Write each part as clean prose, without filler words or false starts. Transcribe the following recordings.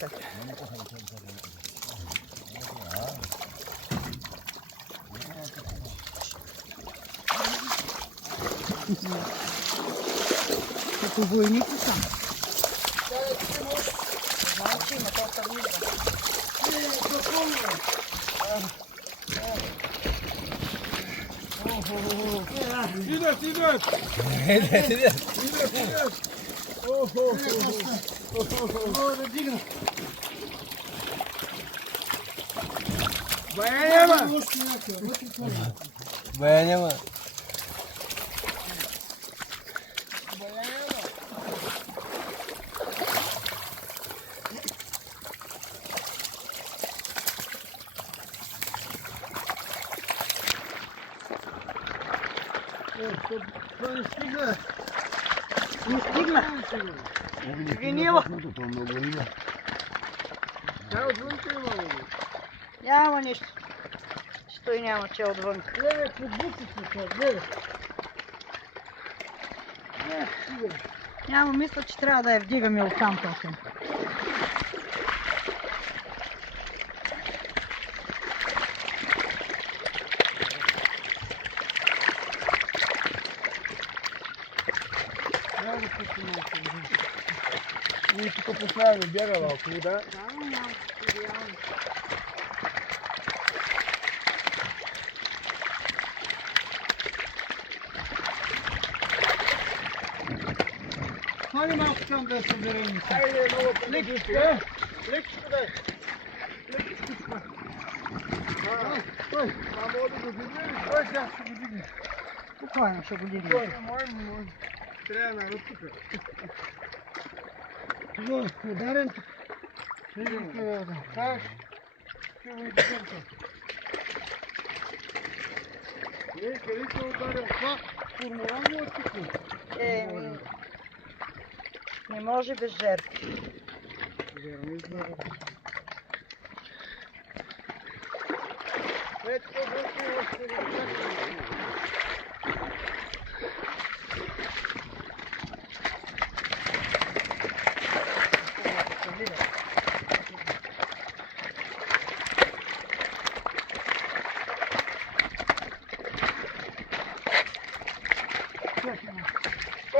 така. Като войник сам. Знам, че има толкова виза. Идет, идет! Идет! Да дигна. Бая няма! Бая няма. Това не стигна. Не стигна. Гнила. Тя отвънка има. Няма нищо. Що и няма че отвън. Гледай, подбуци се това, гледай. Няма, мисля, че трябва да я вдигаме оттам точно. Ние тук поставяме бягала около, да? Няма, идеално. Хвани малко там да се берем. Айде, много лекичко, да? Лекичко, да. Лекичко това. Стой, това мога да го дигнем. Стой, сега ще го дигнем. Спокойно ще го дигнем. Стой, може. Трябва да тук. Го, ударен тук. Видим къде да. Кажеш, ще го издигнем тук. Къде се ударен? Това, формулан го е тук. Не може без жертви.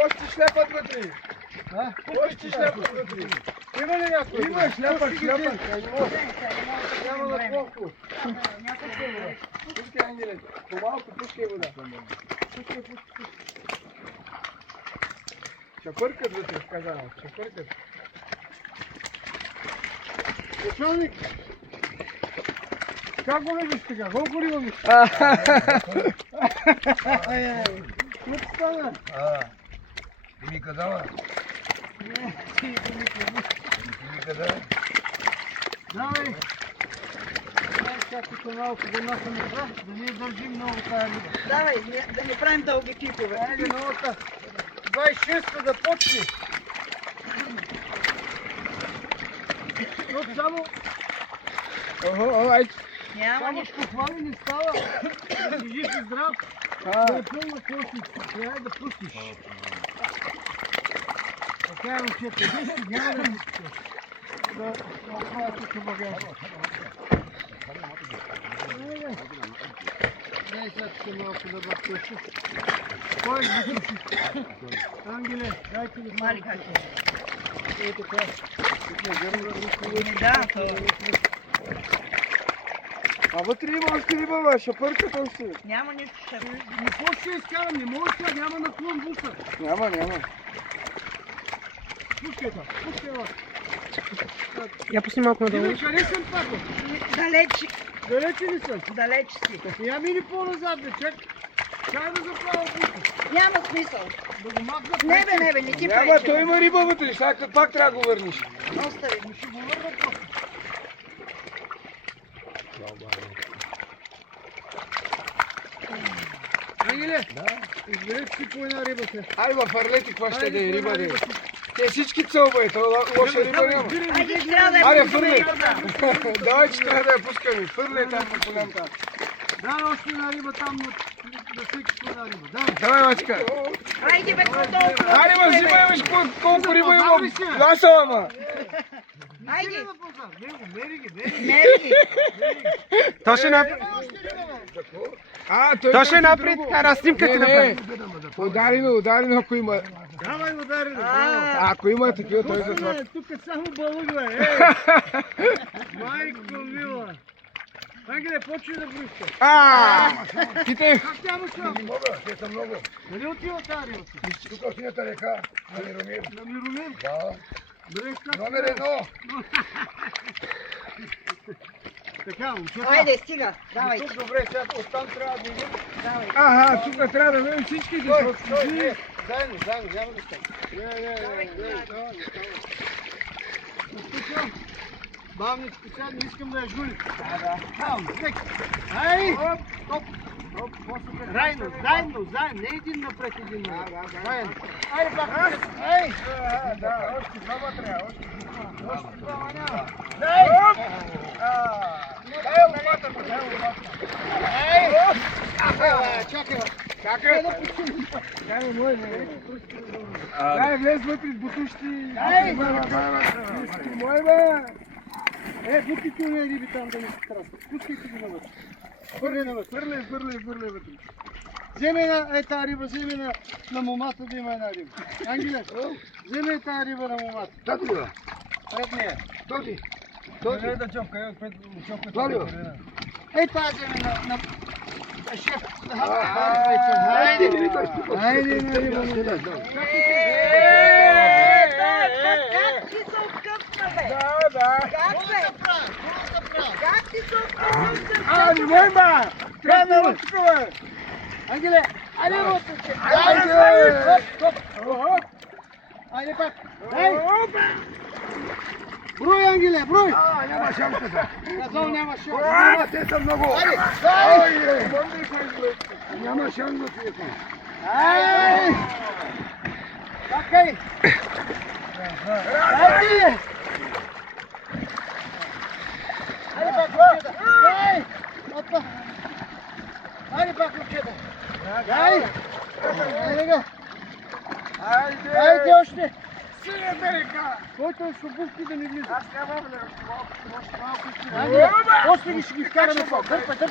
Още шляпат вътре. Още шляпат вътре. Има ли някой? Има шляпат. Няма на колко. Пускай, Ангеле. По-малко пускай вода. Пускай. Чапъркат вътре, казано. Чапъркат. Началник. Как го виждаш сега? Колко ли го виждаш? Какво стана? Ти ми казала? Не, ти ми казала? Давай! Дай сега тук малко да носим това, да не държим много тая риба. Давай, да не правим дълги клипове. Айде новата 26-та да почне. Тук само... Айде. Няма Само нищо. с това ми не става. Да си жив и здрав. Да е пълна кошница. Трябва да пуснеш. Така е, момчета. Няма да ми се. Да оправя тук багажа. Дай сега тук малко да бъдеш. Кой е бъдеш? Ангеле, дайте ли Мали как е. Ей така. Да, то... А вътре има още риба, бе, шапърката още. Няма нищо ще. Не какво ще изкарам, не мога сега, няма наклон буса. Няма. Пускай там, пускай вас. Я пусни малко надолу. Иде, къде съм пако? Далече. Далече ли съм? Далече си. Я мини по-назад, бе, чак. Чай да заплава буса. Няма смисъл. Да го махна. Не бе, не ти Няма, пречи. той има риба вътре, сега пак трябва да го върнеш. Остави. Ще го върна просто. Ангеле, изберете си по една риба се. Ай, във фарлети, каква ще да е риба да е. Те всички цълба е, то лоша риба няма. Айде, ще трябва да я Аре, пускаме. фърли. Давай, че трябва да я пускаме. Фърли там на полянка. Давай още една риба там на всеки по една риба. Давай, мачка. Айде бе, по-долу. Айде, ма, взимай, виж колко риба има. Ласа, ама. Хайде. Мери ги. То ще направи. То ще направи така снимка ти направи. Ударено, ако има. Давай удари. Ако има такива, той за това. Тук е само балугва, Майко мила. Ангеле, почни да бръща. Питай. Как тя му това? Не мога, те са много. Къде отива тази риба? Тук в синята река, на Миромир. На Миромир? Да. Бръща. Номер 1. Така, момчета. Хайде, стига. Давай. Тук добре, сега оттам трябва да идем. Давай. Тук трябва да видим всичките. Заедно, няма да стане. Не. Бавничко, сега не искам да я жули. Бавно, нека. Ай! Стоп! Заедно, не един напред, един напред. Заедно. Айде, пак, ай! Да, още двама трябва, още двама няма. Дай! Дай лопата. Ай! Чакай, Чакай. Дай, влез вътре с бутушки. Ай! Мой бе. Бутите уния риби там да не се траснат. Пускайте ги навътре. Хвърляй вътре. Вземе тази риба, вземе на момата да има една риба. Ангеле, вземе тази риба на момата. Тато ли бе? Пред нея. Този. Не да чопка, пред чопка. Това ли бе? Тази вземе на шеф. Хайде, на риба. Как ти се откъсна, бе? Да. Как ти се откъсна? Не мой ба! Трябва да вътре. Ангеле, айде вътре. Айде пак. Бруй, Ангеле, бруй. Няма шанс да. Казал няма шанс. Те са много. Айде. Няма шанс да си е. Ай! Чакай! Айде! Айде пак, момчета! Дай! Отпа! Айде пак, момчета! Дай! Айде го! Айде още! Синята река. Който е с обувки да не влиза. Аз няма влезе. Малко ще Айде! Още ги ще ги вкараме по. Дърпай се!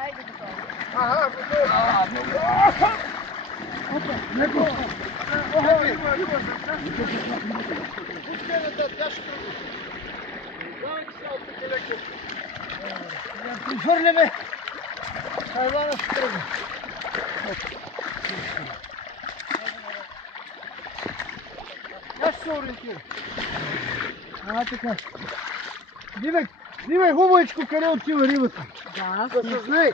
Айде, готово. Ага, готово. Леко! Пускай на тази, тя ще тръгне. Давайте сега оттук леко. Прихвърляме. Хайвана ще тръгне. Я ще се ориентира. Така. Снимай хубавичко къде отива рибата. Да се знае.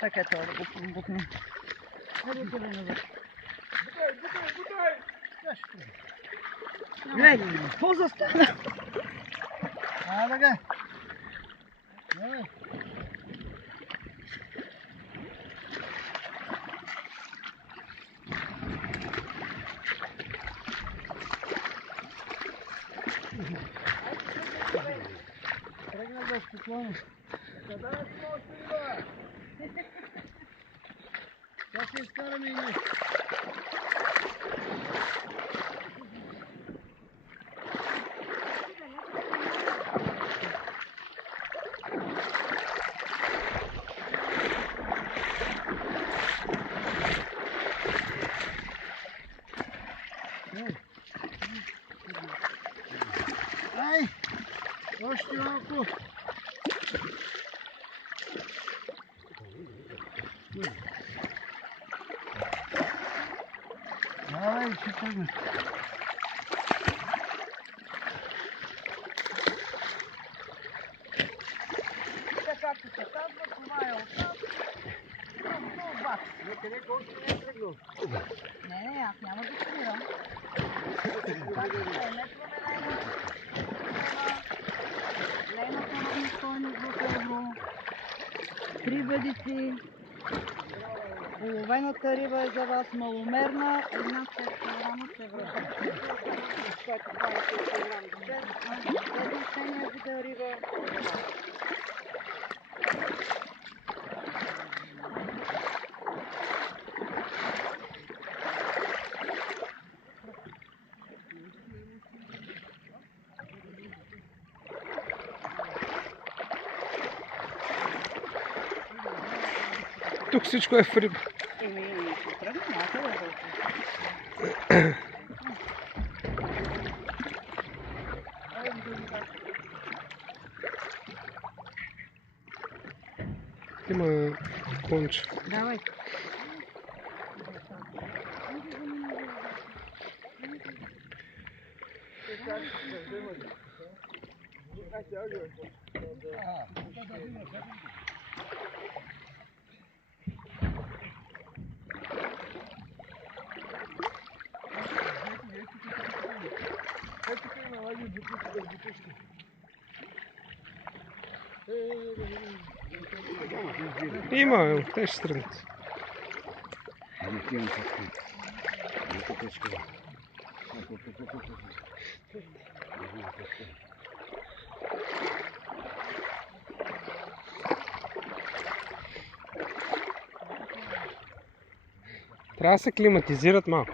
Така това да го бутнем. Айде, тебе назад. Гледай, какво застана? Така. Тръгна да спокойно. Сега ще изкараме и нещо. Ай! Още малко. Давай, ще тръгне. Така както се казва, това е оттам. До бак. Къде още не е тръгнал? Не, аз няма да спирам. Лейната на стойност в евро. 3 бъдици. Половената риба е за вас маломерна. Една 6 кг се връща. Което 20 кг. Без значение вида риба. Тук всичко е в риба. Ще тръгне някъде да Има конче. Давай. Има, те ще стръгнат. Трябва да се климатизират малко.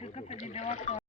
Какъв е дебелак